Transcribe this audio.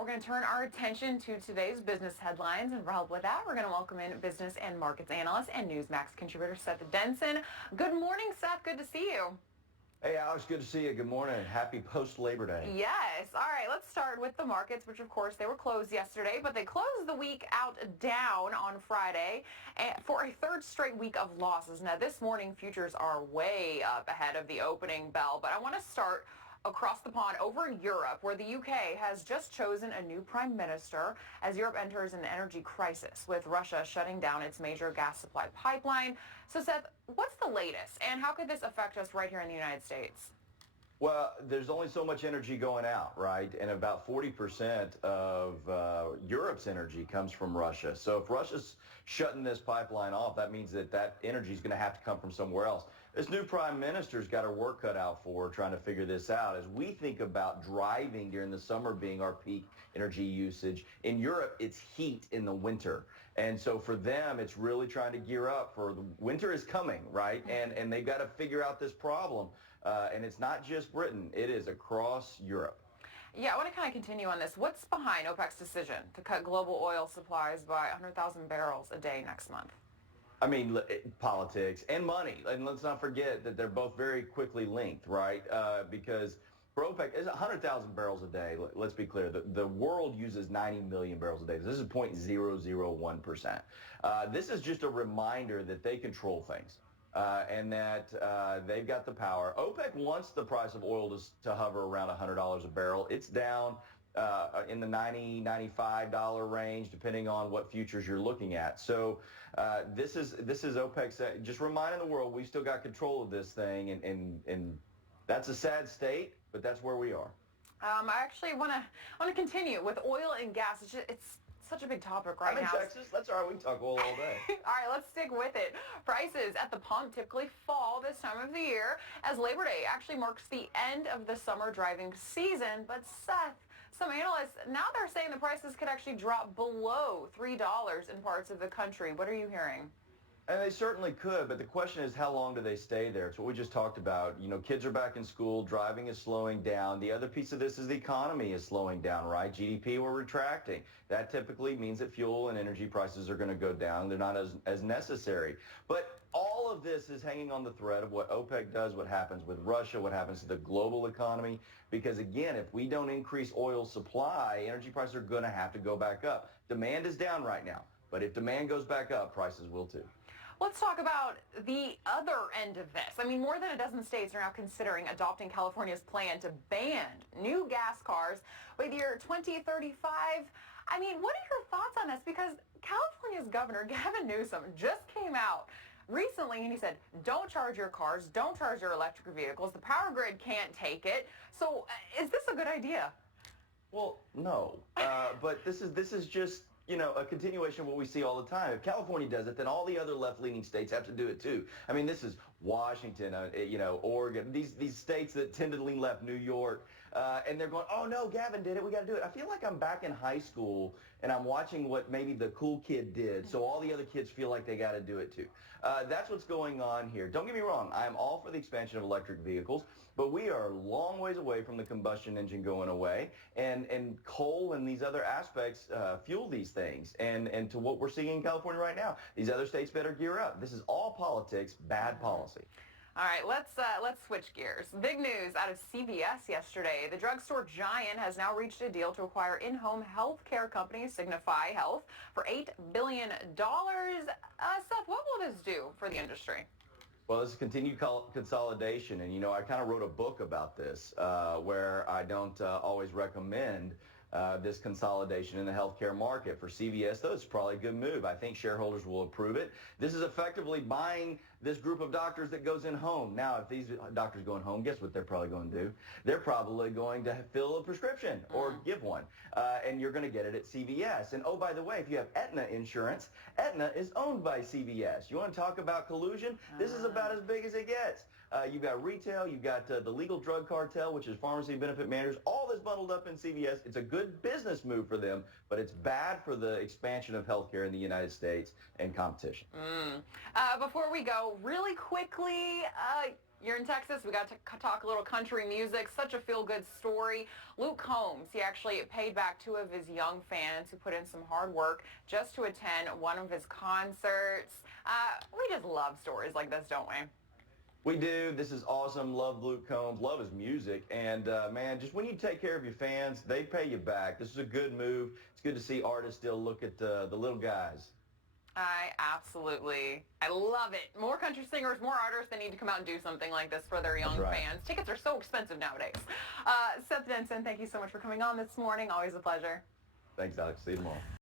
Now we're going to turn our attention to today's business headlines, and for help with that, we're going to welcome in business and markets analyst and Newsmax contributor Seth Denson. Good morning, Seth. Good to see you. Hey, Alex, good to see you. Good morning. Happy post-Labor Day. Yes. All right, let's start with the markets, which, of course, they were closed yesterday, but they closed the week out down on Friday for a third straight week of losses. Now, this morning, futures are way up ahead of the opening bell, but I want to start across the pond over in Europe, where the UK has just chosen a new prime minister as Europe enters an energy crisis with Russia shutting down its major gas supply pipeline. So, Seth, what's the latest, and how could this affect us right here in the United States? Well, there's only so much energy going out, right? And about 40% of Europe's energy comes from Russia. So if Russia's shutting this pipeline off, that means that energy is going to have to come from somewhere else. This new prime minister's got her work cut out for her trying to figure this out. As we think about driving during the summer being our peak energy usage, in Europe, it's heat in the winter. And so for them, it's really trying to gear up for the winter is coming, right? And they've got to figure out this problem. And it's not just Britain, it is across Europe. Yeah, I want to kind of continue on this. What's behind OPEC's decision to cut global oil supplies by 100,000 barrels a day next month? I mean, politics and money. And let's not forget that they're both very quickly linked, right? Because for OPEC, it's 100,000 barrels a day. Let's be clear. The world uses 90 million barrels a day. This is 0.001%. This is just a reminder that they control things. And that they've got the power. OPEC wants the price of oil to hover around $100 a barrel. It's down in the $90, $95 range, depending on what futures you're looking at. So this is OPEC just reminding the world we still got control of this thing, and that's a sad state, but that's where we are. I actually want to continue with oil and gas. It's such a big topic right now. I'm in Texas. That's all right. We can talk oil all day. All right, let's stick with it. Prices at the pump typically fall this time of the year, as Labor Day actually marks the end of the summer driving season. But Seth, some analysts, now they're saying the prices could actually drop below $3 in parts of the country. What are you hearing? And they certainly could, but the question is, how long do they stay there? It's what we just talked about. You know, kids are back in school, driving is slowing down. The other piece of this is the economy is slowing down, right? GDP, we're retracting. That typically means that fuel and energy prices are going to go down. They're not as necessary. But all of this is hanging on the thread of what OPEC does, what happens with Russia, what happens to the global economy. Because, again, if we don't increase oil supply, energy prices are going to have to go back up. Demand is down right now. But if demand goes back up, prices will too. Let's talk about the other end of this. I mean, more than a dozen states are now considering adopting California's plan to ban new gas cars by the year 2035. I mean, what are your thoughts on this? Because California's governor, Gavin Newsom, just came out recently and he said, don't charge your cars, don't charge your electric vehicles. The power grid can't take it. So is this a good idea? Well, no. But this is just, you know, a continuation of what we see all the time. If California does it, then all the other left-leaning states have to do it too. I mean, this is Washington, Oregon, these states that tend to lean left, New York, and they're going, oh no, Gavin did it, we got to do it. I feel like I'm back in high school and I'm watching what maybe the cool kid did, so all the other kids feel like they got to do it too. That's what's going on here. Don't get me wrong, I'm all for the expansion of electric vehicles, but we are a long ways away from the combustion engine going away, and coal and these other aspects fuel these things, and to what we're seeing in California right now. These other states better gear up. This is all politics, bad policy. All right, let's switch gears. Big news out of CVS yesterday. The drugstore giant has now reached a deal to acquire in-home health care company Signify Health for $8 billion. Seth, what will this do for the industry? Well, this is continued consolidation, and I kind of wrote a book about this where I don't always recommend this consolidation in the healthcare market. For CVS, though, it's probably a good move. I think shareholders will approve it. This is effectively buying this group of doctors that goes in home. Now, if these doctors go in home, guess what they're probably going to do? They're probably going to fill a prescription or give one, and you're going to get it at CVS. And oh, by the way, if you have Aetna insurance, Aetna is owned by CVS. You want to talk about collusion? This is about as big as it gets. You've got retail, you've got the legal drug cartel, which is pharmacy benefit managers, all this bundled up in CVS. It's a good business move for them, but it's bad for the expansion of healthcare in the United States and competition. Before we go, really quickly, You're in Texas. We got to talk a little country music. Such a feel-good story. Luke Combs, he actually paid back 2 of his young fans who put in some hard work just to attend one of his concerts. We just love stories like this, don't we? We do. This is awesome. Love Luke Combs. Love his music. And, man, just when you take care of your fans, they pay you back. This is a good move. It's good to see artists still look at the little guys. I love it. More country singers, more artists, they need to come out and do something like this for their young fans. Tickets are so expensive nowadays. Seth Denson, thank you so much for coming on this morning. Always a pleasure. Thanks, Alex. See you tomorrow.